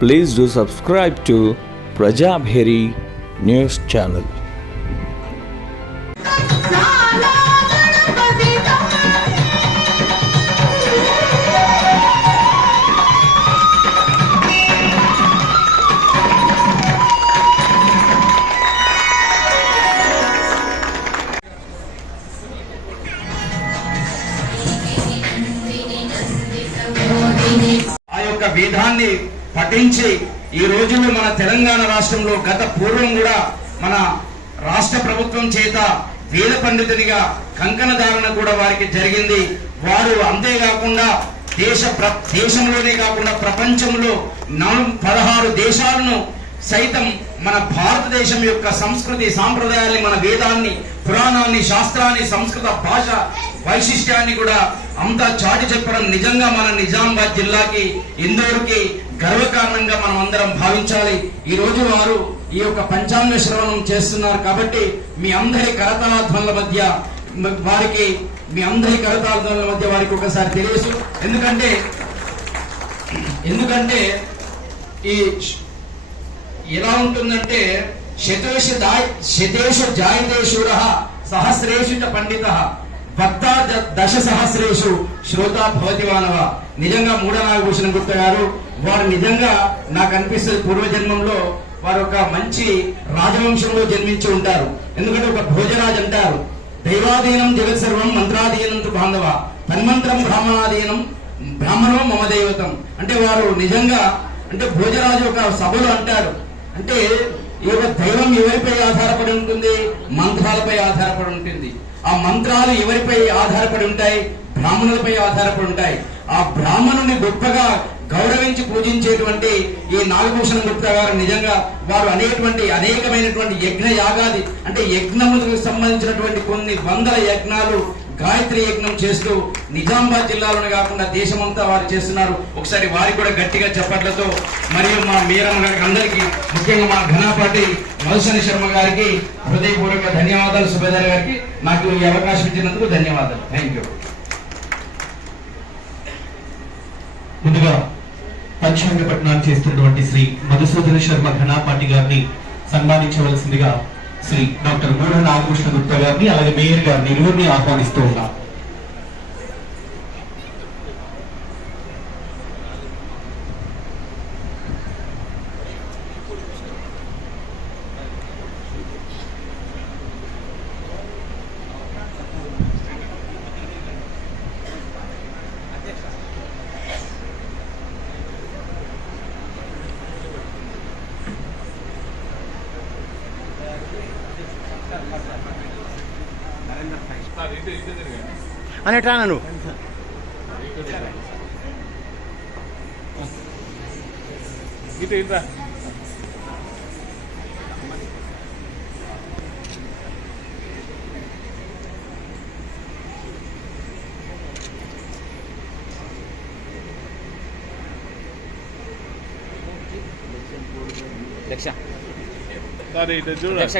Please do subscribe to Prajabheri News Channel. వేదాన్ని పఠించి ఈ రోజుల్లో మన తెలంగాణ రాష్ట్రంలో గత పూర్వం కూడా మన రాష్ట్ర ప్రభుత్వం చేత వేద పండితునిగా కంకణ ధారణ కూడా వారికి జరిగింది. వారు అంతేకాకుండా దేశంలోనే కాకుండా ప్రపంచంలో 16 దేశాలను సైతం మన భారతదేశం యొక్క సంస్కృతి సాంప్రదాయాన్ని, మన వేదాన్ని, పురాణాన్ని, శాస్త్రాన్ని, సంస్కృత భాష వైశిష్ట్యాన్ని కూడా అంతా చాటి చెప్పడం నిజంగా మన నిజామాబాద్ జిల్లాకి, ఇందోర్కి గర్వకారణంగా మనం అందరం భావించాలి. ఈ రోజు వారు ఈ యొక్క పంచాంగ శ్రవణం చేస్తున్నారు కాబట్టి మీ అందరి కరతాళధ్వనుల మధ్య వారికి ఒకసారి తెలియసు. ఎందుకంటే ఈ ఎలా ఉంటుందంటే శతేషు జాయతేషురః సహస్రేషు చ పండితః భక్తా దశ సహస్రేషు శ్రోత భవతి మానవ. నిజంగా మూఢనాగభూషణం గుప్తా గారు వారు నిజంగా నాకు అనిపిస్తుంది పూర్వజన్మంలో వారు ఒక మంచి రాజవంశంలో జన్మించి ఉంటారు. ఎందుకంటే ఒక భోజరాజ్ అంటారు, దైవాధీనం జగత్ సర్వం మంత్రాధీనం తు బాంధవ తన్మంత్రం బ్రాహ్మణాధీనం బ్రాహ్మణో మమ దైవతం. అంటే వారు నిజంగా అంటే భోజరాజు ఒక సభలో అంటారు, అంటే ఈ యొక్క దైవం ఎవరిపై ఆధారపడి ఉంటుంది? మంత్రాలపై ఆధారపడి ఉంటుంది. ఆ మంత్రాలు ఎవరిపై ఆధారపడి ఉంటాయి? బ్రాహ్మణులపై ఆధారపడి ఉంటాయి. ఆ బ్రాహ్మణుని గొప్పగా గౌరవించి పూజించేటువంటి ఈ నాగభూషణ గుప్తా గారు నిజంగా వారు అనేకమైనటువంటి యజ్ఞ యాగాది అంటే యజ్ఞములకు సంబంధించినటువంటి కొన్ని వందల యజ్ఞాలు, గాయత్రి యజ్ఞం చేస్తూ నిజామాబాద్ జిల్లాలోనే కాకుండా దేశమంతా వారు చేస్తున్నారు. ఒకసారి వారికి కూడా గట్టిగా చప్పట్లతో, మరియు మా మీరమ్మ గారికి అందరికీ, ముఖ్యంగా మా ఘనపాటి మధుసూదన్ శర్మ గారికి హృదయపూర్వక ధన్యవాదాలు. సుబేదార్ గారికి నాకు ఈ అవకాశం ఇచ్చినందుకు ధన్యవాదాలు. Thank you. ముందుగా పంచాంగ పఠనాలు చేస్తున్నటువంటి శ్రీ మధుసూదన్ శర్మ ఘనపాటి గారిని సన్మానించవలసిందిగా శ్రీ డాక్టర్ మూఢ నాగభూషణ గుప్తా గారిని, అలాగే మేయర్ గారిని ఇరువురిని ఆహ్వానిస్తూ ఉన్నాం. అనేట్రా నన్ను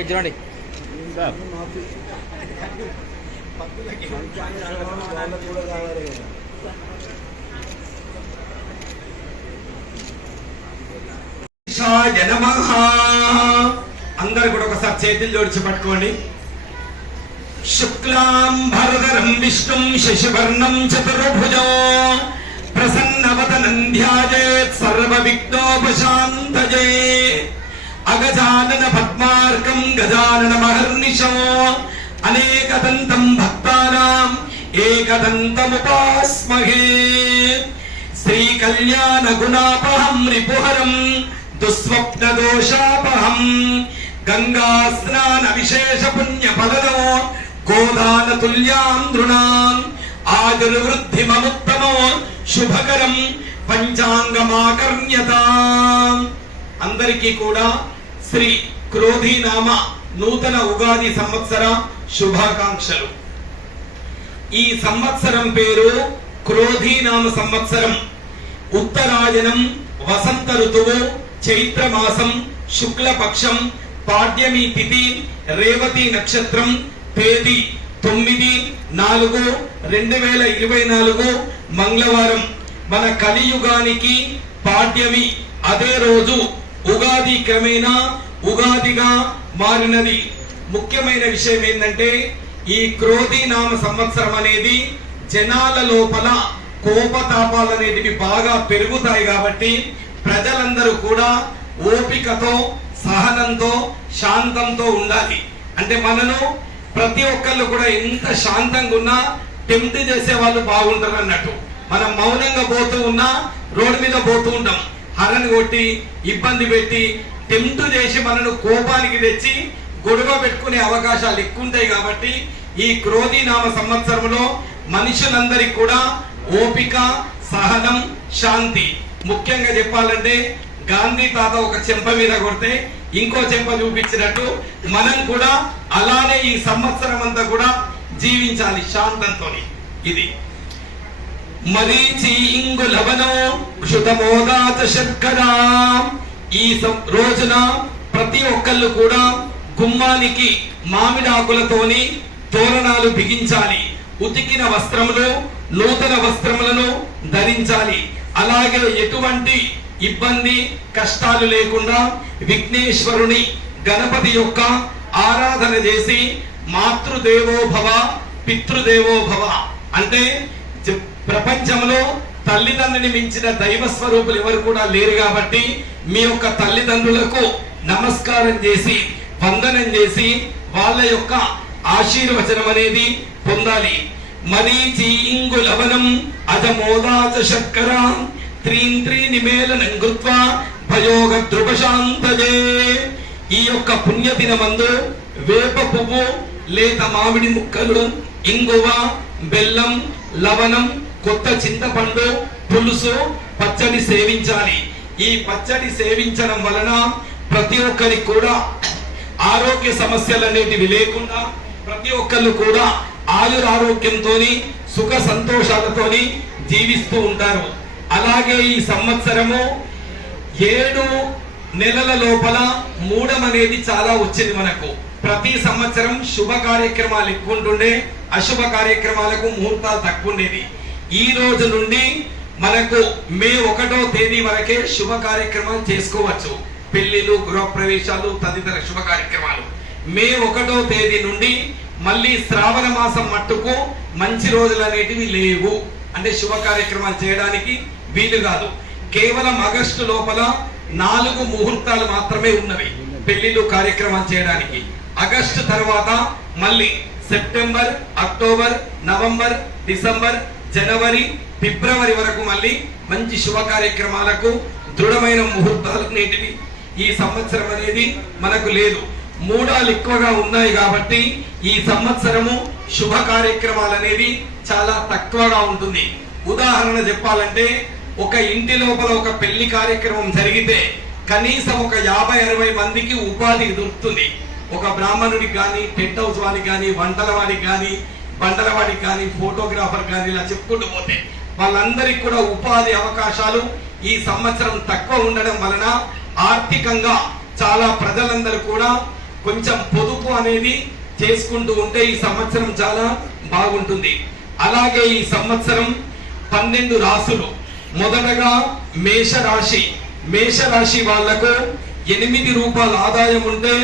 చూడండి. అందరు కూడా ఒకసారి చేతులు జోడించి పట్టుకోండి. శుక్లాం భరధరం విష్ణుం శశివర్ణం చతుర్భుజం ప్రసన్నవదనం ధ్యాయేత్ సర్వ విఘ్నోపశాంతయే అగజానన పద్మార్కం గజానన మహర్నిశం అనేకదంతం భక్తానాం ఏకదంతముపాస్మహే శ్రీ కళ్యాణ గుణాపహం రిపుహరం దుస్వప్న దోషాపహం గంగా స్నాన విశేష పుణ్య ఫలదో గోదాన తుల్యాం నృణాం ఆయుర్వృద్ధి మముత్తమో శుభకరం పంచాంగమాకర్ణ్యతాం. అందరికీ కూడా శ్రీ క్రోధీనామ నూతన ఉగాది సంవత్సర శుభాకాంక్షలు. ఈ సంవత్సరం పేరు క్రోధీనామ సంవత్సరం. ఉత్తరాయణం వసంత ఋతువు, చైత్రమాసం, శుక్లపక్షం, పాడ్యమి తిథి, రేవతి నక్షత్రం, తేదీ 9/4/2024 మంగళవారం. మన కలియుగానికి పాడ్యమి అదే రోజు ఉగాది క్రమేణా ఉగాదిగా మారినది. ముఖ్యమైన విషయం ఏంటంటే ఈ క్రోధి నామ సంవత్సరం అనేది జనాల లోపల కోపతాపాలు అనేటివి బాగా పెరుగుతాయి కాబట్టి ప్రజలందరూ కూడా ఓపికతో, సహనంతో, శాంతంతో ఉండాలి. అంటే మనను ప్రతి ఒక్కళ్ళు కూడా ఎంత శాంతంగా ఉన్నా టెంప్ట్ చేసే వాళ్ళు బాగుంటారు అన్నట్టు. మనం మౌనంగా పోతూ ఉన్నా రోడ్డు మీద పోతూ ఉంటాం, హరన్ కొట్టి ఇబ్బంది పెట్టి టెంప్ట్ చేసి మనను కోపానికి తెచ్చి గొడవ పెట్టుకునే అవకాశాలు ఎక్కువ ఉంటాయి. కాబట్టి ఈ క్రోధి నామ సంవత్సరంలో మనుషులందరికీ కూడా ఓపిక, సహనం, శాంతి. ముఖ్యంగా చెప్పాలంటే గాంధీ తాత ఒక చెంప మీద కొడితే ఇంకో చెంప చూపించినట్టు మనం కూడా అలానే ఈ సంవత్సరం అంతా కూడా జీవించాలి శాంతంతో. ఇది మరీచి ఇంగు లవణం క్షుతమోదాత శర్కర. ఈ రోజున ప్రతి ఒక్కళ్ళు కూడా గుమ్మానికి మామిడి ఆకులతోని తోరణాలు బిగించాలి. ఉతికిన వస్త్రములు, నూతన వస్త్రములను ధరించాలి. అలాగే ఎటువంటి ఇబ్బంది, కష్టాలు లేకుండా విఘ్నేశ్వరుని, గణపతి యొక్క ఆరాధన చేసి మాతృదేవోభవ, పితృదేవోభవ అంటే ప్రపంచంలో తల్లిదండ్రుని మించిన దైవ స్వరూపులు ఎవరు కూడా లేరు కాబట్టి మీ యొక్క తల్లిదండ్రులకు నమస్కారం చేసి, వందనం చేసి వాళ్ళ యొక్క ఆశీర్వచనం అనేది పొందాలి. మరీచి ఇంగు లవణం అజమోదాచ శర్కర త్రీంత్రీ నిమేళనం కృత్వా భయోగ ద్రుపశాంతజే. ఈ యొక్క పుణ్యదినమందు వేప పువ్వు, లేత మామిడి ముక్కలు, ఇంగువ, బెల్లం, లవణం, కొత్త చింతపండు, పులుసు, పచ్చడి సేవించాలి. ఈ పచ్చడి సేవించడం వలన ప్రతి ఒక్కరికి కూడా ఆరోగ్య సమస్యలు అనేటివి లేకుండా ప్రతి ఒక్కళ్ళు కూడా ఆయురారోగ్యంతో, సుఖ సంతోషాలతోని జీవిస్తూ ఉంటారు. అలాగే ఈ సంవత్సరము 7 నెలల లోపల మూఢం అనేది చాలా వచ్చింది మనకు. ప్రతి సంవత్సరం శుభ కార్యక్రమాలు ఎక్కువ ఉంటుండే, అశుభ కార్యక్రమాలకు ముహూర్తాలు తక్కువ ఉండేది. ఈ రోజు నుండి మనకు మే 1వ తేదీ వరకే శుభ కార్యక్రమాలు చేసుకోవచ్చు. పెళ్లిలు, గృహప్రవేశాలు తదితర శుభ కార్యక్రమాలు. మే 1వ తేదీ నుండి మళ్ళీ శ్రావణ మాసం మట్టుకు మంచి రోజులు అనేటివి లేవు. అంటే శుభ కార్యక్రమాలు చేయడానికి వీలు కాదు. కేవలం ఆగస్టు లోపల 4 ముహూర్తాలు మాత్రమే ఉన్నవి పెళ్లిలు కార్యక్రమాలు చేయడానికి. ఆగస్టు తర్వాత మళ్ళీ సెప్టెంబర్, అక్టోబర్, నవంబర్, డిసెంబర్, జనవరి, ఫిబ్రవరి వరకు మళ్ళీ మంచి శుభ కార్యక్రమాలకు దృఢమైన ముహూర్తాలు నేటివి. ఈ సంవత్సరం అనేది మనకు లేదు. మూఢాలు ఎక్కువగా ఉన్నాయి కాబట్టి ఈ సంవత్సరము శుభ కార్యక్రమాలు అనేది చాలా తక్కువగా ఉంటుంది. ఉదాహరణ చెప్పాలంటే ఒక ఇంటి లోపల ఒక పెళ్లి కార్యక్రమం జరిగితే కనీసం ఒక 50-60 మందికి ఉపాధి దొరుకుతుంది. ఒక బ్రాహ్మణుడికి కానీ, టెంట్ హౌస్ వాడికి కానీ, వంటల వాడికి కానీ, బండల వాడికి కానీ, ఫోటోగ్రాఫర్ కానీ, ఇలా చెప్పుకుంటూ పోతే వాళ్ళందరికీ కూడా ఉపాధి అవకాశాలు ఈ సంవత్సరం తక్కువ ఉండడం వలన ఆర్థికంగా చాలా ప్రజలందరూ కూడా కొంచెం పొదుపు అనేది చేసుకుంటూ ఉంటే ఈ సంవత్సరం చాలా బాగుంటుంది. అలాగే ఈ సంవత్సరం 12 రాశులు. మొదటగా మేషరాశి. మేషరాశి వాళ్లకు 8 రూపాయల ఆదాయం ఉంటే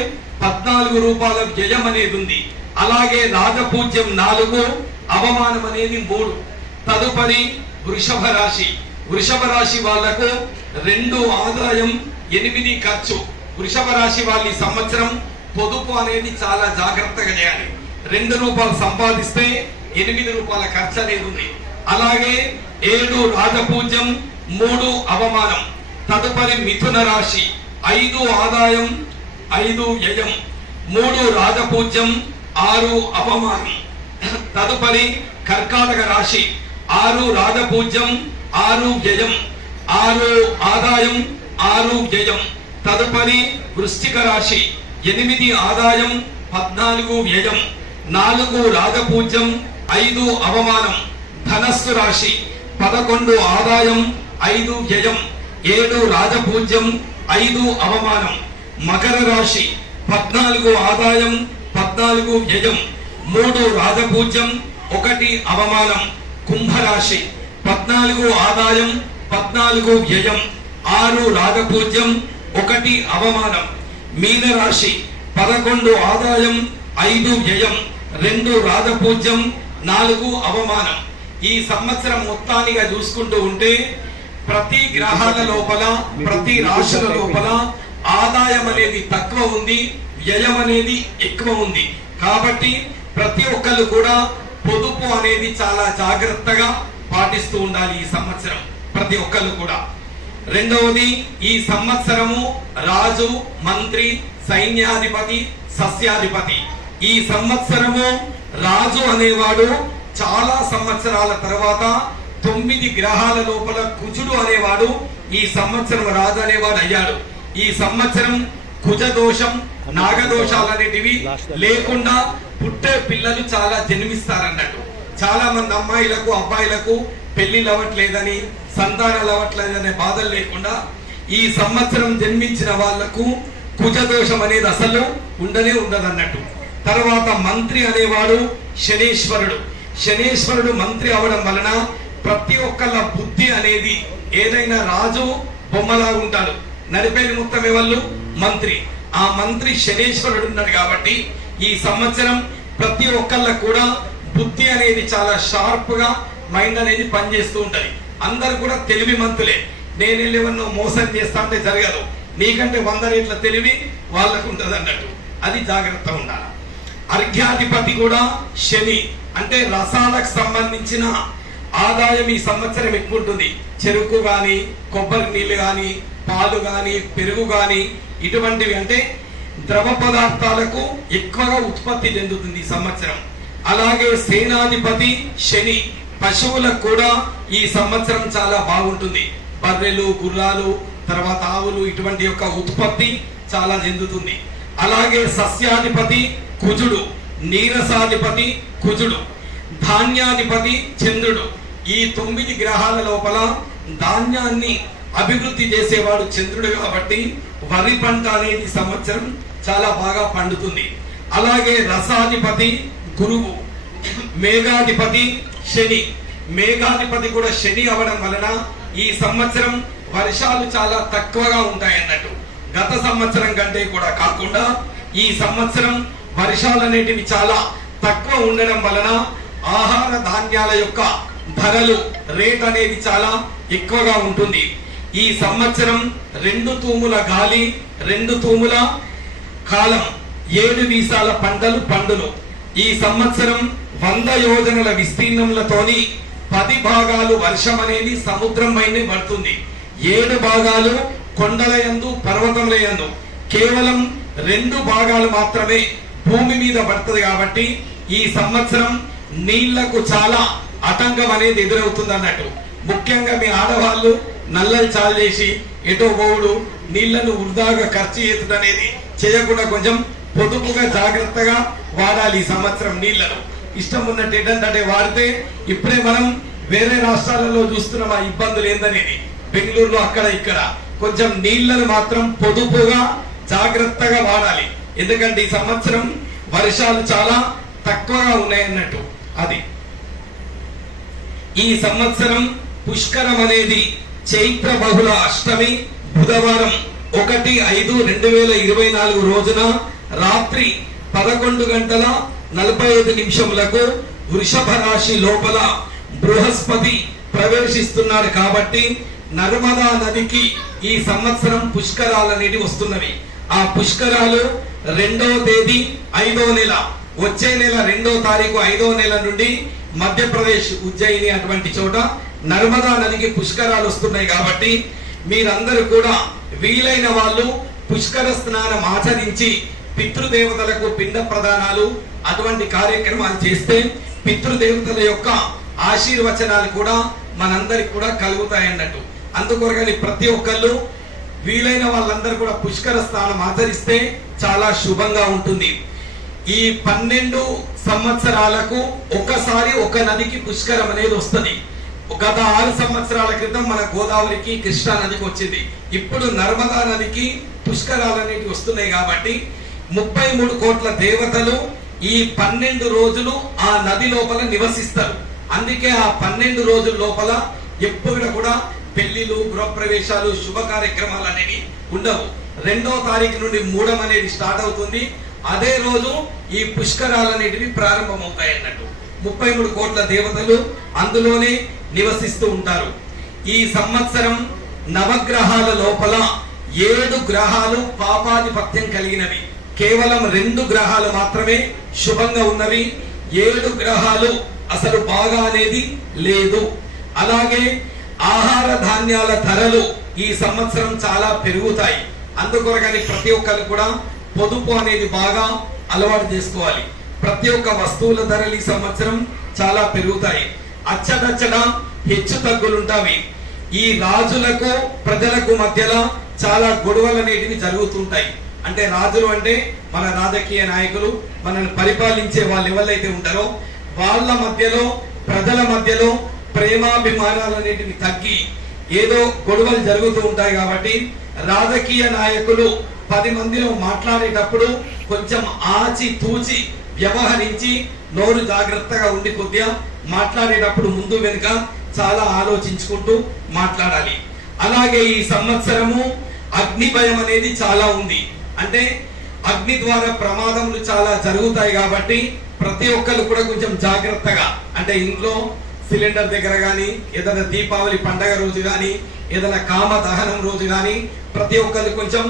14 రూపాయల వ్యయం అనేది ఉంది. అలాగే రాజపూజ్యం 4, అవమానం అనేది 3. తదుపరి వృషభ రాశి. వృషభ రాశి వాళ్లకు 2 ఆదాయం, 8 ఖర్చు. వృషభ రాశి వాళ్ళ ఈ సంవత్సరం పొదుపు అనేది చాలా జాగ్రత్తగా చేయాలి. 2 రూపాయలు సంపాదిస్తే 8 రూపాయల ఖర్చు అనేది ఉంది. అలాగే 7 రాజపూజ్యం, 3 అవమానం. తదుపరి మిథున రాశి. 5 ఆదాయం, 5 వ్యయం. 3 రాజపూజ్యం, 6 అవమానం. తదుపరి కర్కాటక రాశి. 6 రాజపూజ్యం, 6 వ్యయం. 6 ఆదాయం, 6 వ్యయం. తదుపరి వృశ్చిక రాశి. 8 ఆదాయం, 14 వ్యయం. 4 రాజపూజ్యం, 5 అవమానం. ధనస్సు రాశి. 11 ఆదాయం, 5 వ్యయం. 7 రాజపూజ్యం, 5 అవమానం. మకర రాశి. 14 ఆదాయం, 14 వ్యయం. 3 రాజపూజ్యం, 1 అవమానం. కుంభరాశి. 14 ఆదాయం, 14 వ్యయం. 6 రాగపూజ్యం, 1 అవమానం. మీనరాశి 11 ఆదాయం, 5 వ్యయం, 2 రాగపూజ్యం, 4 అవమానం. ఈ సంవత్సరం మొత్తానిగా చూసుకుంటూ ఉంటే ప్రతి గ్రహాల లోపల, ప్రతి రాశుల లోపల ఆదాయం అనేది తక్కువ ఉంది, వ్యయం అనేది ఎక్కువ ఉంది. కాబట్టి ప్రతి ఒక్కళ్ళు కూడా పొదుపు అనేది చాలా జాగ్రత్తగా పాటిస్తూ ఉండాలి ఈ సంవత్సరం, ప్రతి ఒక్కళ్ళు కూడా. రెండవది, ఈ సంవత్సరము రాజు, మంత్రి, సైన్యాధిపతి, సస్యాధిపతి. ఈ సంవత్సరము రాజు అనేవాడు చాలా సంవత్సరాల తర్వాత 9 గ్రహాల లోపల కుజుడు అనేవాడు ఈ సంవత్సరం రాజు అనేవాడు అయ్యాడు. ఈ సంవత్సరం కుజ దోషం, నాగదోషాలు అనేటివి లేకుండా పుట్టే పిల్లలు చాలా జన్మిస్తారన్నట్టు. చాలా మంది అమ్మాయిలకు, అబ్బాయిలకు పెళ్లిళ్ళు అవ్వట్లేదని, సంతానాలు అవ్వట్లేదనే బాధలు లేకుండా ఈ సంవత్సరం జన్మించిన వాళ్లకు కుజ దోషం అనేది అసలు ఉండనే ఉండదన్నట్టు. తర్వాత మంత్రి అనేవాడు శనీశ్వరుడు. శనీశ్వరుడు మంత్రి అవడం వలన ప్రతి ఒక్కళ్ళ బుద్ధి అనేది, ఏదైనా రాజు బొమ్మలా ఉంటాడు, నడిపేది మొత్తం ఎవళ్ళు? మంత్రి. ఆ మంత్రి శనీశ్వరుడు ఉన్నాడు కాబట్టి ఈ సంవత్సరం ప్రతి ఒక్కళ్ళకు కూడా బుద్ధి అనేది చాలా షార్ప్ గా, మైండ్ అనేది పనిచేస్తూ ఉంటది. అందరు కూడా తెలివి మంతులే. నేను ఎవరినో మోసం చేస్తా అంటే జరగదు. నీకంటే 100 రెట్ల తెలివి వాళ్ళకు ఉంటది అన్నట్టు. అది జాగ్రత్త ఉండాలి. అర్ఘ్యాధిపతి కూడా శని. అంటే రసాలకు సంబంధించిన ఆదాయం ఈ సంవత్సరం ఎక్కువ ఉంటుంది. చెరుకు గాని, కొబ్బరి నీళ్లు గాని, పాలు గాని, పెరుగు గాని, ఇటువంటివి అంటే ద్రవ పదార్థాలకు ఎక్కువగా ఉత్పత్తి చెందుతుంది ఈ సంవత్సరం. అలాగే సేనాధిపతి శని. పశువులకు కూడా ఈ సంవత్సరం చాలా బాగుంటుంది. బర్రెలు, గుర్రాలు, తర్వాత ఆవులు, ఇటువంటి యొక్క ఉత్పత్తి చాలా చెందుతుంది. అలాగే సస్యాధిపతి కుజుడు, నీరసాధిపతి కుజుడు, ధాన్యాధిపతి చంద్రుడు. ఈ 9 గ్రహాల లోపల ధాన్యాన్ని అభివృద్ధి చేసేవాడు చంద్రుడు కాబట్టి వరి పంట అనేది సంవత్సరం చాలా బాగా పండుతుంది. అలాగే రసాధిపతి గురువు, మేఘాధిపతి శని. మేఘాధిపతి కూడా శని అవడం వలన ఈ సంవత్సరం వర్షాలు చాలా తక్కువగా ఉంటాయి అన్నట్టు. గత సంవత్సరం కంటే కూడా కాకుండా ఈ సంవత్సరం వర్షాలు అనేటివి చాలా తక్కువ ఉండడం వలన ఆహార ధాన్యాల యొక్క ధరలు, రేట్ అనేది చాలా ఎక్కువగా ఉంటుంది. ఈ సంవత్సరం 2 తూముల గాలి, 2 తూముల కాలం, 7 వీసాల పండులు. ఈ సంవత్సరం 100 యోజనల విస్తీర్ణములతోని 10 భాగాలు వర్షం అనేది సముద్రం పైనే పడుతుంది. 7 భాగాలు కొండలయందు, పర్వతములయందు. కేవలం 2 భాగాలు మాత్రమే భూమి మీద పడుతుంది. కాబట్టి ఈ సంవత్సరం నీళ్లకు చాలా ఆటంకం అనేది ఎదురవుతుంది అన్నట్టు. ముఖ్యంగా మీ ఆడవాళ్ళు నల్లలు చాలు చేసి ఎటో పోవుడు, నీళ్లను వృధాగా ఖర్చు చేతుడు అనేది చేయకుండా కొంచెం పొదుపుగా, జాగ్రత్తగా వాడాలి ఈ సంవత్సరం నీళ్లను. ఇష్టం ఉన్నట్టు ఏంటంటే వాడితే, ఇప్పుడే మనం వేరే రాష్ట్రాలలో చూస్తున్నాం ఆ ఇబ్బందులు ఏందనేది. బెంగళూరులో అక్కడ ఇక్కడ కొంచెం నీళ్లను మాత్రం పొదుపుగా, జాగ్రత్తగా వాడాలి. ఎందుకంటే ఈ సంవత్సరం వర్షాలు చాలా తక్కువగా ఉన్నాయన్నట్టు. అది ఈ సంవత్సరం పుష్కరం అనేది చైత్ర బహుళ అష్టమి బుధవారం 1/5/2024 రోజున రాత్రి 11:45 వృషభ రాశి లోపల బృహస్పతి ప్రవేశిస్తున్నాడు. కాబట్టి నర్మదా నదికి ఈ సంవత్సరం పుష్కరాలు అనేవి వస్తున్నవి. ఆ పుష్కరాలు 2వ తేదీ 5వ నెల, వచ్చే నెల 2వ తారీఖు 5వ నెల నుండి మధ్యప్రదేశ్ ఉజ్జయిని అటువంటి చోట నర్మదా నదికి పుష్కరాలు వస్తున్నాయి. కాబట్టి మీరందరూ కూడా వీలైన వాళ్ళు పుష్కర స్నానం ఆచరించి పితృదేవతలకు పిండ ప్రదానాలు, అటువంటి కార్యక్రమాలు చేస్తే పితృదేవతల యొక్క ఆశీర్వచనాలు కూడా మనందరికి కూడా కలుగుతాయి అన్నట్టు. అందుకొరగాని ప్రతి ఒక్కళ్ళు వీలైన వాళ్ళందరూ కూడా పుష్కర స్నానం ఆచరిస్తే చాలా శుభంగా ఉంటుంది. ఈ 12 సంవత్సరాలకు ఒకసారి ఒక నదికి పుష్కరం అనేది వస్తుంది. గత 6 సంవత్సరాల క్రితం మన గోదావరికి, కృష్ణా నదికి వచ్చింది. ఇప్పుడు నర్మదా నదికి పుష్కరాలు అనేవి వస్తున్నాయి. కాబట్టి 33 కోట్ల దేవతలు ఈ 12 రోజులు ఆ నది లోపల నివసిస్తారు. అందుకే ఆ 12 రోజుల లోపల ఎప్పుడు కూడా పెళ్లిలు, గృహప్రవేశాలు, శుభ కార్యక్రమాలు అనేవి ఉండవు. 2వ తారీఖు నుండి మూడం అనేది స్టార్ట్ అవుతుంది. అదే రోజు ఈ పుష్కరాలు అనేటివి ప్రారంభమవుతాయి అన్నట్టు. 33 కోట్ల దేవతలు అందులోనే నివసిస్తూ ఉంటారు. ఈ సంవత్సరం నవగ్రహాల లోపల 7 గ్రహాలు పాపాధిపత్యం కలిగినవి. కేవలం 2 గ్రహాలు మాత్రమే శుభంగా ఉన్నవి. 7 గ్రహాలు అసలు బాగా అనేది లేదు. అలాగే ఆహార ధాన్యాల ధరలు ఈ సంవత్సరం చాలా పెరుగుతాయి. అందుకొరకని ప్రతి ఒక్కరు కూడా పొదుపు అనేది బాగా అలవాటు చేసుకోవాలి. ప్రతి ఒక్క వస్తువుల ధరలు ఈ సంవత్సరం చాలా పెరుగుతాయి. అచ్చటచ్చట హెచ్చు తగ్గులుంటాయి. ఈ రాజులకు ప్రజలకు మధ్యలో చాలా గొడవలు అనేటివి జరుగుతుంటాయి. అంటే రాజులు అంటే మన రాజకీయ నాయకులు, మనల్ని పరిపాలించే వాళ్ళు ఎవరైతే ఉంటారో వాళ్ళ మధ్యలో, ప్రజల మధ్యలో ప్రేమాభిమానాలు అనేటివి తగ్గి ఏదో గొడవలు జరుగుతూ ఉంటాయి. కాబట్టి రాజకీయ నాయకులు 10 మందిలో మాట్లాడేటప్పుడు కొంచెం ఆచి తూచి వ్యవహరించి నోరు జాగ్రత్తగా ఉండి కొద్దిగా మాట్లాడేటప్పుడు ముందు వెనుక చాలా ఆలోచించుకుంటూ మాట్లాడాలి. అలాగే ఈ సంవత్సరము అగ్ని భయం అనేది చాలా ఉంది. అంటే అగ్ని ద్వారా ప్రమాదములు చాలా జరుగుతాయి. కాబట్టి ప్రతి ఒక్కరు కూడా కొంచెం జాగ్రత్తగా, అంటే ఇంట్లో సిలిండర్ దగ్గర కానీ, ఏదైనా దీపావళి పండగ రోజు కానీ, ఏదైనా కామ దహనం రోజు కానీ ప్రతి ఒక్కరు కొంచెం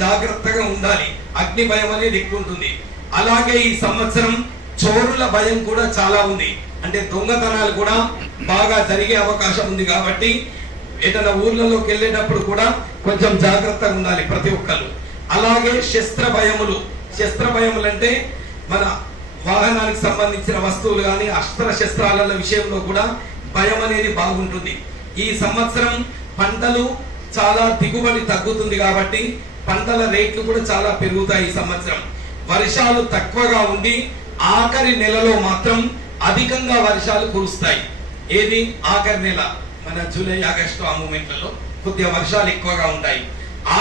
జాగ్రత్తగా ఉండాలి. అగ్ని భయం అనేది ఎక్కువ ఉంటుంది. అలాగే ఈ సంవత్సరం చోరుల భయం కూడా చాలా ఉంది. అంటే దొంగతనాలు కూడా బాగా జరిగే అవకాశం ఉంది. కాబట్టి ఏదైనా ఊర్లలోకి వెళ్ళేటప్పుడు కూడా కొంచెం జాగ్రత్తగా ఉండాలి ప్రతి ఒక్కరు. అలాగే శస్త్ర భయములు అంటే మన వాహనానికి సంబంధించిన వస్తువులు కానీ, అస్త్ర శస్త్రాల విషయంలో కూడా భయం అనేది బాగుంటుంది. ఈ సంవత్సరం పంటలు చాలా దిగుబడి తగ్గుతుంది. కాబట్టి పంటల రేట్లు కూడా చాలా పెరుగుతాయి. ఈ సంవత్సరం వర్షాలు తక్కువగా ఉండి ఆఖరి నెలలో మాత్రం అధికంగా వర్షాలు కురుస్తాయి. ఏది ఆఖరి నెల, మన జూలై, ఆగస్టు ఆ మూమెంట్లలో కొద్దిగా వర్షాలు ఎక్కువగా ఉంటాయి.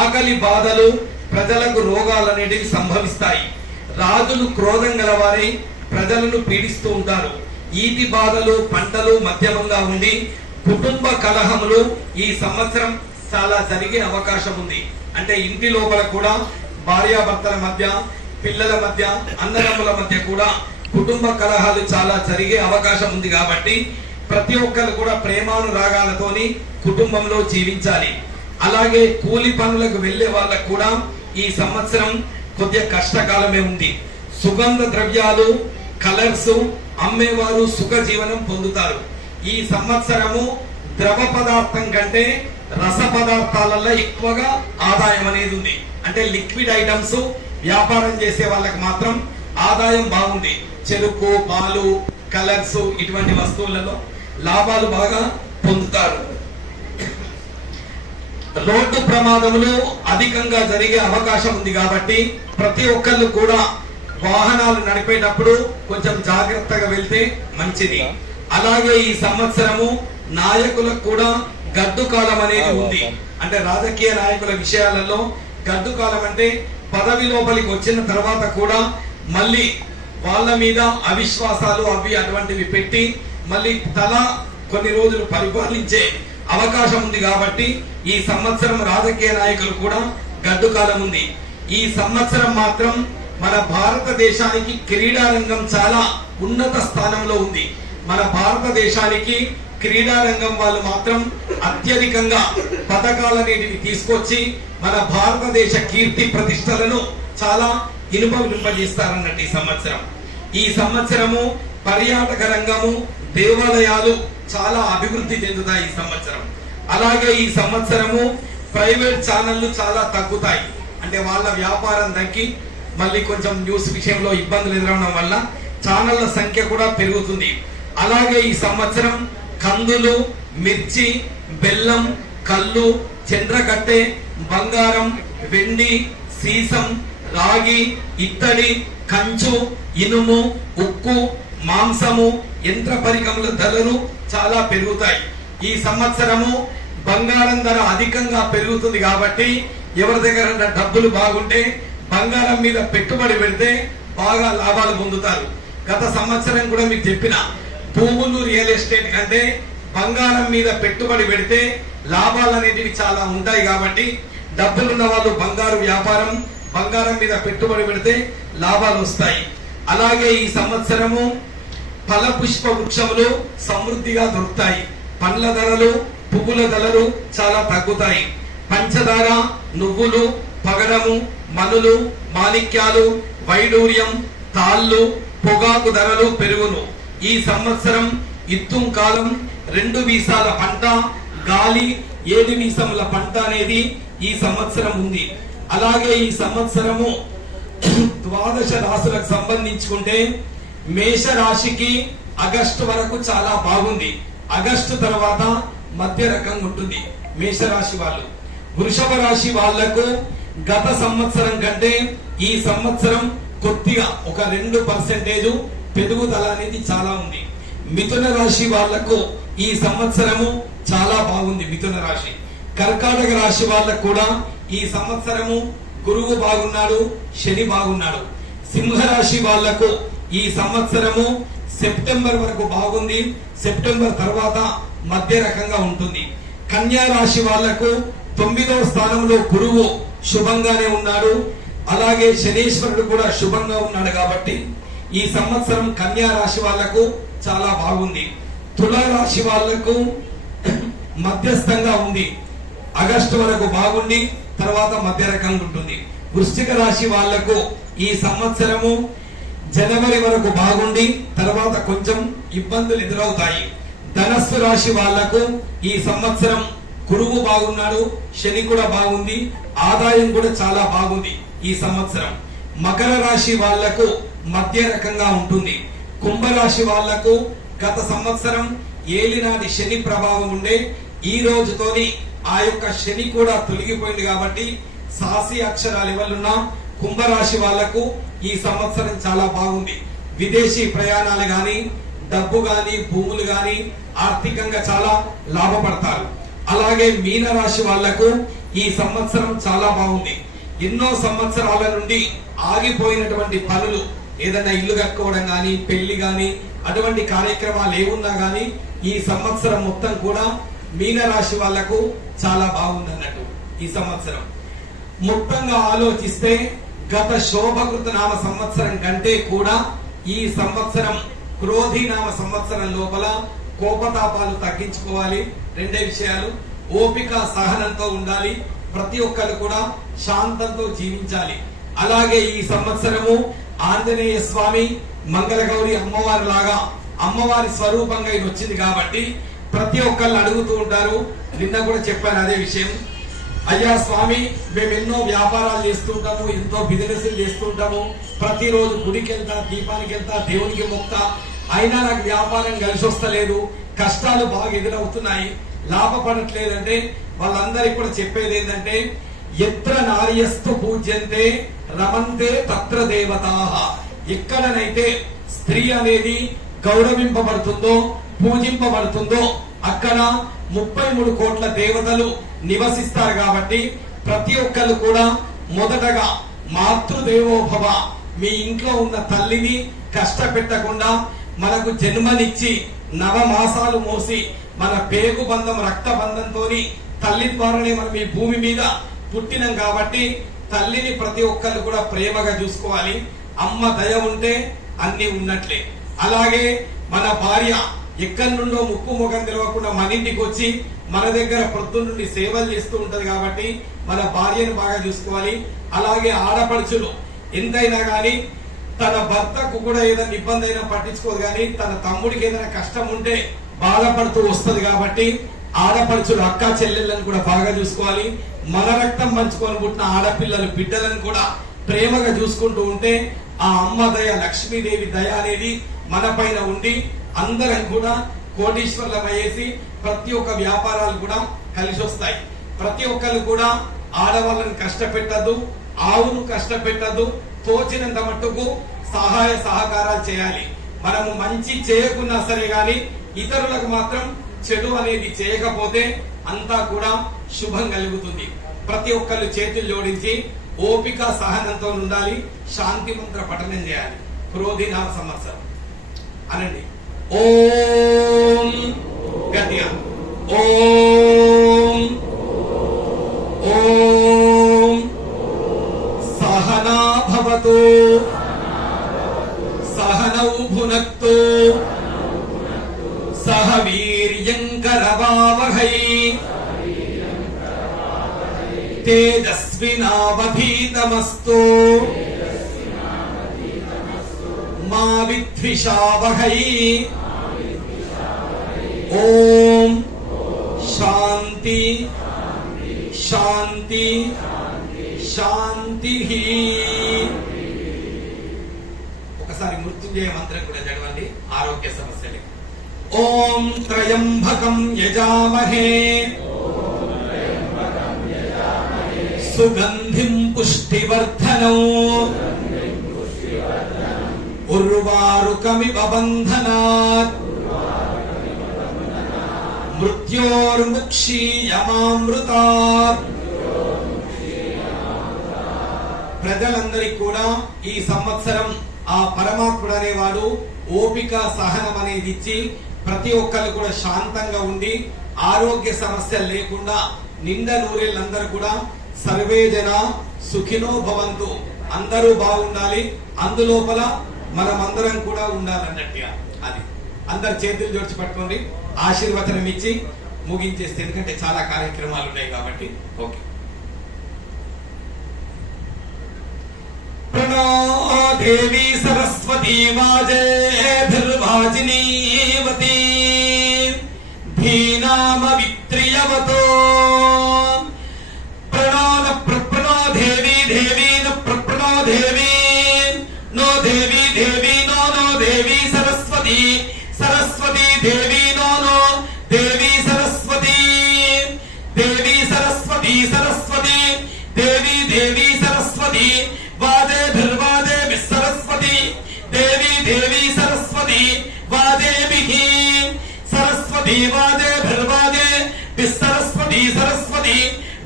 ఆకలి బాధలు, ప్రజలకు రోగాలు అనేటివి సంభవిస్తాయి. రాజులు క్రోధం గలవారై ప్రజలను పీడిస్తూ ఉంటారు. ఈతి బాధలు, పంటలు మధ్యమంగా ఉండి కుటుంబ కలహములు ఈ సంవత్సరం చాలా జరిగే అవకాశం ఉంది. అంటే ఇంటి లోపల కూడా భార్యాభర్తల మధ్య, పిల్లల మధ్య, అన్నదమ్ముల మధ్య కూడా కుటుంబ కలహాలు చాలా జరిగే అవకాశం ఉంది. కాబట్టి ప్రతి ఒక్కరు కూడా ప్రేమానురాగాలతోని కుటుంబంలో జీవించాలి. అలాగే కూలి పనులకు వెళ్లే వాళ్ళకు కూడా ఈ సంవత్సరం కొద్దిగా కష్టకాలమే ఉంది. సుగంధ ద్రవ్యాలు, కలర్స్ అమ్మేవారు సుఖ జీవనం పొందుతారు. ఈ సంవత్సరము ద్రవ పదార్థం కంటే రస పదార్థాలలో ఎక్కువగా ఆదాయం అనేది ఉంది. అంటే లిక్విడ్ ఐటమ్స్ వ్యాపారం చేసే వాళ్ళకి మాత్రం ఆదాయం బాగుంది. చెరుకు, పాలు, కలర్స్ ఇటువంటి వస్తువులలో లాభాలు బాగా పొందుతారు. రోడ్డు ప్రమాదములు అధికంగా జరిగే అవకాశం ఉంది. కాబట్టి ప్రతి ఒక్కళ్ళు కూడా వాహనాలు నడిపేటప్పుడు కొంచెం జాగ్రత్తగా వెళ్తే మంచిది. అలాగే ఈ సంవత్సరము నాయకులకు కూడా గడ్డు కాలం అనేది ఉంది. అంటే రాజకీయ నాయకుల విషయాలలో గడ్డు కాలం అంటే పదవి లోపలికి వచ్చిన తర్వాత కూడా మళ్ళీ వాళ్ళ మీద అవిశ్వాసాలు అవి అటువంటివి పెట్టి మళ్ళీ కొన్ని రోజులు పరిపాలించే అవకాశం ఉంది. కాబట్టి ఈ సంవత్సరం రాజకీయ నాయకులు కూడా గడ్డు కాలం ఉంది. ఈ సంవత్సరం మాత్రం మన భారతదేశానికి క్రీడా రంగం చాలా ఉన్నత స్థానంలో ఉంది. మన భారతదేశానికి క్రీడా రంగం వాళ్ళు మాత్రం అత్యధికంగా పథకాలనేటివి తీసుకొచ్చి మన భారతదేశ కీర్తి ప్రతిష్టలను చాలా ఇనుపజేస్తారన్నట్టు ఈ సంవత్సరము పర్యాటక రంగము, దేవాలయాలు చాలా అభివృద్ధి చెందుతాయి ఈ సంవత్సరం. అలాగే ఈ సంవత్సరము ప్రైవేట్ ఛానళ్లు చాలా తగ్గుతాయి. అంటే వాళ్ళ వ్యాపారం తగ్గి మళ్ళీ కొంచెం న్యూస్ విషయంలో ఇబ్బందులు ఎదురవడం వల్ల ఛానళ్ల సంఖ్య కూడా పెరుగుతుంది. అలాగే ఈ సంవత్సరం కందులు, మిర్చి, బెల్లం, కళ్ళు, చంద్రకట్టె, బంగారం, వెండి, సీసం, రాగి, ఇత్తడి, కంచు, ఇనుము, ఉక్కు, మాంసము, యంత్ర పరికరముల ధరలు చాలా పెరుగుతాయి. ఈ సంవత్సరము బంగారం ధర అధికంగా పెరుగుతుంది. కాబట్టి ఎవరి దగ్గర డబ్బులు బాగుంటే బంగారం మీద పెట్టుబడి పెడితే బాగా లాభాలు పొందుతారు. గత సంవత్సరం కూడా మీకు చెప్పిన భూములు, రియల్ ఎస్టేట్ కంటే బంగారం మీద పెట్టుబడి పెడితే లాభాలు అనేటివి చాలా ఉంటాయి కాబట్టి డబ్బులున్న వాళ్ళు బంగారు వ్యాపారం, బంగారం మీద పెట్టుబడి పెడితే లాభాలు వస్తాయి. అలాగే ఈ సంవత్సరము ఫల పుష్ప వృక్షములు సమృద్ధిగా దొరుకుతాయి. పండ్ల ధరలు, పువ్వుల ధరలు చాలా తగ్గుతాయి. పంచదార, నువ్వులు, పగడము, మనులు, మాణిక్యాలు, వైడూర్యం, తాళ్ళు, పొగాకు ధరలు పెరుగును. ఈ సంవత్సరం ఇత్తుం కాలం, 2 వీసాల పంట, గాలి 7 వీసముల పంట అనేది ఈ సంవత్సరం ఉంది. అలాగే ఈ సంవత్సరము 12 రాశులకు సంబంధించుకుంటే మేష రాశికి ఆగస్టు వరకు చాలా బాగుంది. ఆగస్టు తర్వాత మధ్య రకంగా ఉంటుంది మేషరాశి వాళ్ళు. వృషభ రాశి వాళ్లకు గత సంవత్సరం కంటే ఈ సంవత్సరం కొద్దిగా ఒక 2% పెరుగుదల అనేది చాలా ఉంది. మిథున రాశి వాళ్లకు ఈ సంవత్సరము చాలా బాగుంది. మిథున రాశి. కర్కాటక రాశి వాళ్ళకు కూడా ఈ సంవత్సరము గురువు బాగున్నాడు, శని బాగున్నాడు. సింహ రాశి వాళ్లకు ఈ సంవత్సరము సెప్టెంబర్ వరకు బాగుంది. సెప్టెంబర్ తర్వాత మధ్య రకంగా ఉంటుంది. కన్యా రాశి వాళ్లకు 9వ స్థానంలో గురువు శుభంగానే ఉన్నాడు. అలాగే శనీశ్వరుడు కూడా శుభంగా ఉన్నాడు కాబట్టి ఈ సంవత్సరం కన్యా రాశి వాళ్లకు చాలా బాగుంది. తులా రాశి వాళ్లకు మధ్యస్థంగా ఉంది. ఆగస్టు వరకు బాగుండి తర్వాత మధ్య రకంగా ఉంటుంది. వృశ్చిక రాశి వాళ్లకు ఈ సంవత్సరము జనవరి వరకు బాగుండి తర్వాత కొంచెం ఇబ్బందులు ఎదురవుతాయి. ధనస్సు రాశి వాళ్లకు ఈ సంవత్సరం గురువు బాగున్నాడు, శని కూడా బాగుంది, ఆదాయం కూడా చాలా బాగుంది ఈ సంవత్సరం. మకర రాశి వాళ్లకు మధ్య రకంగా ఉంటుంది. కుంభరాశి వాళ్లకు గత సంవత్సరం ఏలినాటి శని ప్రభావం ఉండే, ఈ రోజుతోని ఆ యొక్క శని కూడా తొలగిపోయింది కాబట్టి సాసి అక్షరాలు ఎవరున్నా కుంభరాశి వాళ్లకు ఈ సంవత్సరం చాలా బాగుంది. విదేశీ ప్రయాణాలు గాని, డబ్బు గాని, భూములు గాని ఆర్థికంగా చాలా లాభపడతారు. అలాగే మీన రాశి వాళ్లకు ఈ సంవత్సరం చాలా బాగుంది. ఎన్నో సంవత్సరాల నుండి ఆగిపోయినటువంటి పనులు, ఏదైనా ఇల్లు కట్టుకోవడం గాని, పెళ్లి గాని అటువంటి కార్యక్రమాలు ఏమున్నా గాని ఈ సంవత్సరం మొత్తం కూడా మీన రాశి వాళ్లకు చాలా బాగుంది అన్నట్టు. ఈ సంవత్సరం మొత్తంగా ఆలోచిస్తే గత శోభకృత నామ సంవత్సరం కంటే కూడా ఈ సంవత్సరం క్రోధి నామ సంవత్సరం లోపల కోపతాపాలు తగ్గించుకోవాలి. 2 విషయాలు, ఓపిక సహనంతో ఉండాలి. ప్రతి ఒక్కరు కూడా శాంతంతో జీవించాలి. అలాగే ఈ సంవత్సరము ఆంజనేయ స్వామి, మంగళగౌరి అమ్మవారి లాగా అమ్మవారి స్వరూపంగా ఇది వచ్చింది కాబట్టి ప్రతి ఒక్కళ్ళు అడుగుతూ ఉంటారు. నిన్న కూడా చెప్పాను అదే విషయం. అయ్యా స్వామి, మేము ఎన్నో వ్యాపారాలు చేస్తుంటాము, ఎంతో బిజినెస్ చేస్తుంటాము, ప్రతిరోజు గుడికి వెళ్తా, దీపానికి వెళ్తా, దేవునికి మొక్తా, అయినా నాకు వ్యాపారం కలిసి వస్తలేదు, కష్టాలు బాగా ఎదురవుతున్నాయి, లాభపడట్లేదంటే వాళ్ళందరికీ కూడా చెప్పేది ఏంటంటే ఎత్ర నార్యస్తు పూజ్యంతే రమంతే తత్ర దేవతాః. ఎక్కడనైతే స్త్రీ అనేది గౌరవింపబడుతుందో, పూజింపబడుతుందో అక్కడ 33 కోట్ల దేవతలు నివసిస్తారు. కాబట్టి ప్రతి ఒక్కరు కూడా మొదటగా మాతృదేవోభవ, మీ ఇంట్లో ఉన్న తల్లిని కష్టపెట్టకుండా మనకు జన్మనిచ్చి 9 మాసాలు మోసి మన పేగు బంధం, రక్త బంధంతో తల్లి ద్వారానే మనం ఈ భూమి మీద పుట్టినాం కాబట్టి తల్లిని ప్రతి ఒక్కరు కూడా ప్రేమగా చూసుకోవాలి. అమ్మ దయ ఉంటే అన్ని ఉన్నట్లే. అలాగే మన భార్య ఎక్కడి నుండో ముక్కు ముఖం తెలవకుండా మన ఇంటికి వచ్చి మన దగ్గర పొద్దున్న నుండి సేవలు చేస్తూ ఉంటది కాబట్టి మన భార్యను బాగా చూసుకోవాలి. అలాగే ఆడపడుచులు ఎంతైనా గాని తన భర్తకు కూడా ఏదైనా ఇబ్బంది అయినా పట్టించుకోదు, కానీ తన తమ్ముడికి ఏదైనా కష్టం ఉంటే బాధపడుతూ వస్తది కాబట్టి ఆడపడుచులు అక్క చెల్లెళ్ళని కూడా బాగా చూసుకోవాలి. మన రక్తం పంచుకొని పుట్టిన ఆడపిల్లలు, బిడ్డలను కూడా ప్రేమగా చూసుకుంటూ ఉంటే ఆ అమ్మ దయ, లక్ష్మీదేవి దయ అనేది మన పైన ఉండి అందరం కూడా కోటీశ్వర్లం అయ్యేసి ప్రతి ఒక్క వ్యాపారాలు కూడా కలిసి వస్తాయి. ప్రతి ఒక్కరు కూడా ఆడవాళ్ళని కష్టపెట్టద్దు, ఆవును కష్టపెట్టద్దు, తోచినంత మట్టుకు సహాయ సహకారాలు చేయాలి. మనము మంచి చేయకున్నా సరే గాని ఇతరులకు మాత్రం చెడు అనేది చేయకపోతే అంతా కూడా శుభం కలుగుతుంది. ప్రతి ఒక్కరు చేతులు జోడించి ఓపిక సహనంతో ఉండాలి. శాంతి మంత్ర పఠనం చేయాలి. క్రోధి నామ సంవత్సరం అనండి. ఓం గట్టిగా ఓం తేజస్వినావధీతమస్తు మా విద్విషావహై. ఓం శాంతి శాంతి శాంతి. ఒకసారి మృత్యుంజయ మంత్రం కూడా చదవండి ఆరోగ్య సమస్యలు. ఓం త్రయంబకం యజామహే సుగంధిం పుష్టివర్ధనం ఉర్వారుకమివ బంధనాత్ మృత్యోర్ముక్షీయమామృతాత్. ప్రజలందరికీ కూడా ఈ సంవత్సరం ఆ పరమాత్ముడు అనేవాడు ఓపిక సహనం అనేది ఇచ్చి ప్రతి ఒక్కరు కూడా శాంతంగా ఉండి ఆరోగ్య సమస్యలు లేకుండా నిండా నూరేళ్ళందరూ కూడా సర్వే జన సుఖినో భవంతు, అందరూ బాగుండాలి, అందులోపల మనమందరం కూడా ఉండాలన్నట్టుగా. అది అందరు చేతులు జోడించి పట్టుకోండి, ఆశీర్వచనం ఇచ్చి ముగించేస్తే, ఎందుకంటే చాలా కార్యక్రమాలు ఉన్నాయి కాబట్టి. ఓకే. ప్రణో దేవి సరస్వతి వాజేభిర్వాజినీవతి ధీనామ విత్రియవతో. ప్రణో ప్రణో దేవి దేవి ప్రణో దేవి నో దేవి దేవి నో నో దేవి సరస్వతి సరస్వతి దేవి నో నో దేవి సరస్వతి దేవి సరస్వతి సరస్వతి దేవి దేవి సరస్వతి వాజేభిర్వాజే సరస్వతి దేవి దేవి సరస్వతి వాజేభిః సరస్వతి వాజేభిర్వాజే సరస్వతి సరస్వతి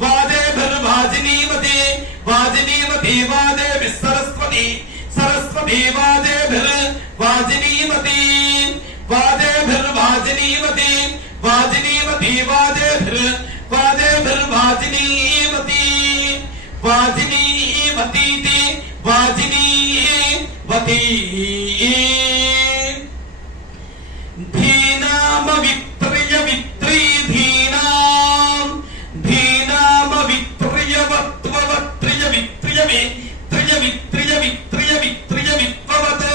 వాజేభిర్వాజినీవతి వాజినీవతి వాజే సరస్వతి సరస్వతి వాజేభిర్వాజినీవతి వాజేభిర్వాజినీవతి వాజినీవతి వాజేభిర్వాజినీవతి వాజినీవతి వాజినీవతి. ధీనామ విత్రయ విత్రీ ధీనాం ధీనామ విత్రయ వత్వవత్రయ విత్రయ విత్రయ విత్రయ విత్రయ విత్రయ విత్వవత్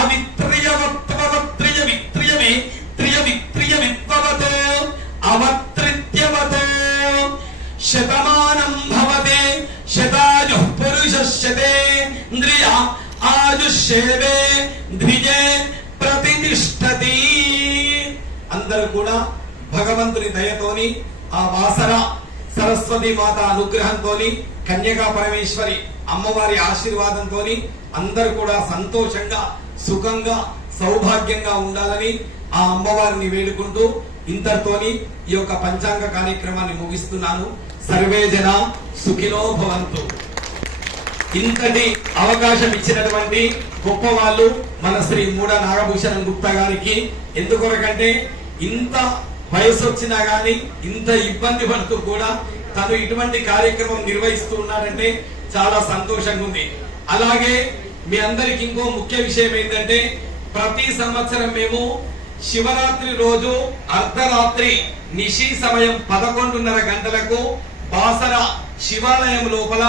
అవిత్రయ వత్వవత్రయ విత్రయ విత్రయ విత్రయ విత్వవత్ అవత్రిత్యవత్. శతమానం భవతే శతాయుః పురుషస్యేంద్రియ ఆయుష్యేవే ధ్రియే ప్రతిష్ఠతి. అందరూ కూడా భగవంతుని దయతోని ఆ వాసర సరస్వతి మాత అనుగ్రహంతోని కన్యకా పరమేశ్వరి అమ్మవారి ఆశీర్వాదంతోని అందరూ కూడా సంతోషంగా సుఖంగా సౌభాగ్యంగా ఉండాలని ఆ అమ్మవారిని వేడుకుంటూ ఇంతటితోని ఈ యొక్క పంచాంగ కార్యక్రమాన్ని ముగిస్తున్నాను. సర్వే జన సుఖినో భవంతు. ఇంతటి అవకాశం ఇచ్చినటువంటి గొప్ప వాళ్ళు మన శ్రీ మూడ నాగభూషణం గుప్తా గారికి. ఎందుకొరకంటే ఇంత వయసు వచ్చినా గాని ఇంత ఇబ్బంది పడుతూ కూడా తను ఇటువంటి కార్యక్రమం నిర్వహిస్తూ ఉన్నాడంటే చాలా సంతోషంగా ఉంది. అలాగే మీ అందరికి ఇంకో ముఖ్య విషయం ఏంటంటే ప్రతి సంవత్సరం మేము శివరాత్రి రోజు అర్ధరాత్రి నిశి సమయం 11:30 గంటలకు బాసర శివాలయం లోపల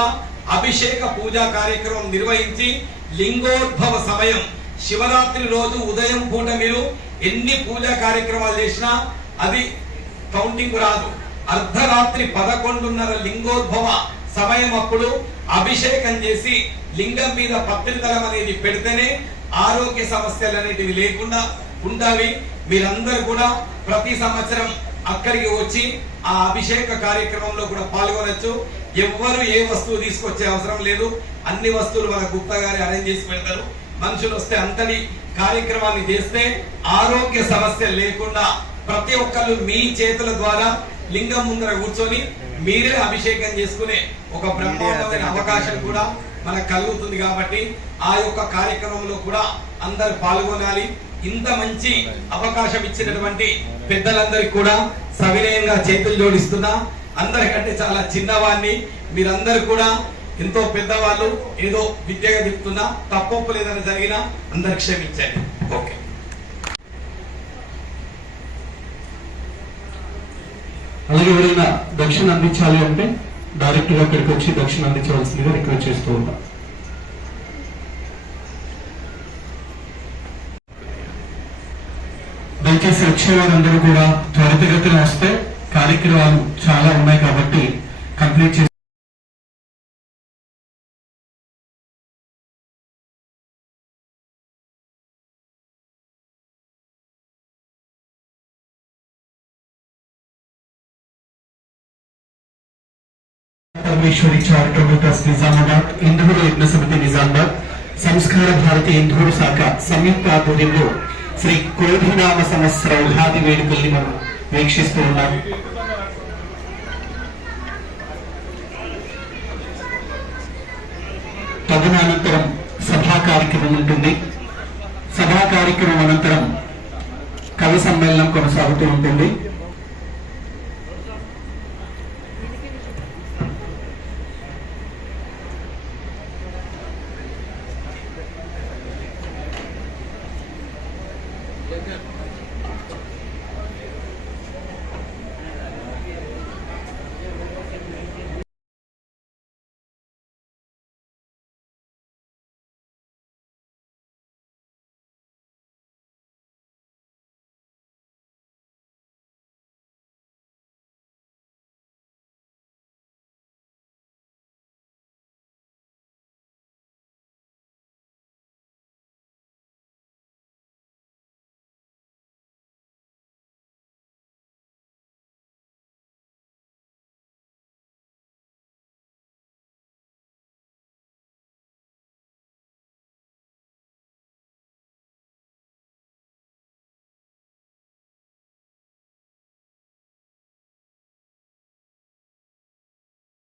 అభిషేక పూజా కార్యక్రమం నిర్వహించి లింగోద్భవ సమయం శివరాత్రి రోజు ఉదయం పూట మీరు ఎన్ని పూజా కార్యక్రమాలు చేసినా అది కౌంటింగ్ రాదు. అర్ధరాత్రి 11:30 లింగోద్భవ సమయం అప్పుడు అభిషేకం చేసి లింగం మీద పత్రికలం అనేది పెడితేనే ఆరోగ్య సమస్యలు అనేటివి లేకుండా ఉండాలి. మీరందరూ కూడా ప్రతి సంవత్సరం అక్కడికి వచ్చి ఆ అభిషేక కార్యక్రమంలో కూడా పాల్గొనొచ్చు. ఎవ్వరు ఏ వస్తువు తీసుకొచ్చే అవసరం లేదు, అన్ని వస్తువులు మన గుప్తా గారి అరేంజ్ చేసి పెడతారు. మనుషులు వస్తే అంతటి కార్యక్రమాన్ని చేస్తే ఆరోగ్య సమస్యలు లేకుండా ప్రతి ఒక్కరు మీ చేతుల ద్వారా లింగం ముందర కూర్చొని మీరే అభిషేకం చేసుకునే ఒక బ్రహ్మాండమైన అవకాశం కూడా మనకు కలుగుతుంది. కాబట్టి ఆ యొక్క కార్యక్రమంలో కూడా అందరు పాల్గొనాలి. ఇంత మంచి అవకాశం ఇచ్చినటువంటి పెద్దలందరికీ కూడా సవినయంగా చేతులు జోడిస్తున్నా. అందరికంటే చాలా చిన్నవాడిని, మీరందరూ కూడా ఎంతో పెద్దవాళ్ళు, ఏదో విద్యగా చెప్తున్నా, తప్పొప్పు లేదని జరిగినా అందరు క్షమించండి. ఓకే. అలాగే ఎవరైనా దక్షిణ అందించాలి అంటే డైరెక్ట్ గా అక్కడికి వచ్చి దక్షిణ అందించవలసిందిగా రిక్వెస్ట్ చేస్తూ ఉంటాం. దయచేసి వచ్చేవారందరూ కూడా త్వరితగతిన వస్తే కార్యక్రమాలు చాలా ఉన్నాయి కాబట్టి కంప్లీట్ చేసి పరమేశ్వరి చారిటబుల్ ట్రస్ట్ నిజామాబాద్, ఇందూరు యజ్ఞ సమితి నిజామాబాద్, సంస్కార భారతి ఇందూరు శాఖ సంయుక్త ఆధ్వర్యంలో శ్రీ క్రోధినామ సంవత్సర ఉగాది వేడుకల్ని మనం వీక్షిస్తూ ఉన్నాం. తదనంతరం సభా కార్యక్రమం ఉంటుంది. సభా కార్యక్రమం అనంతరం కవి సమ్మేళనం కొనసాగుతూ ఉంటుంది.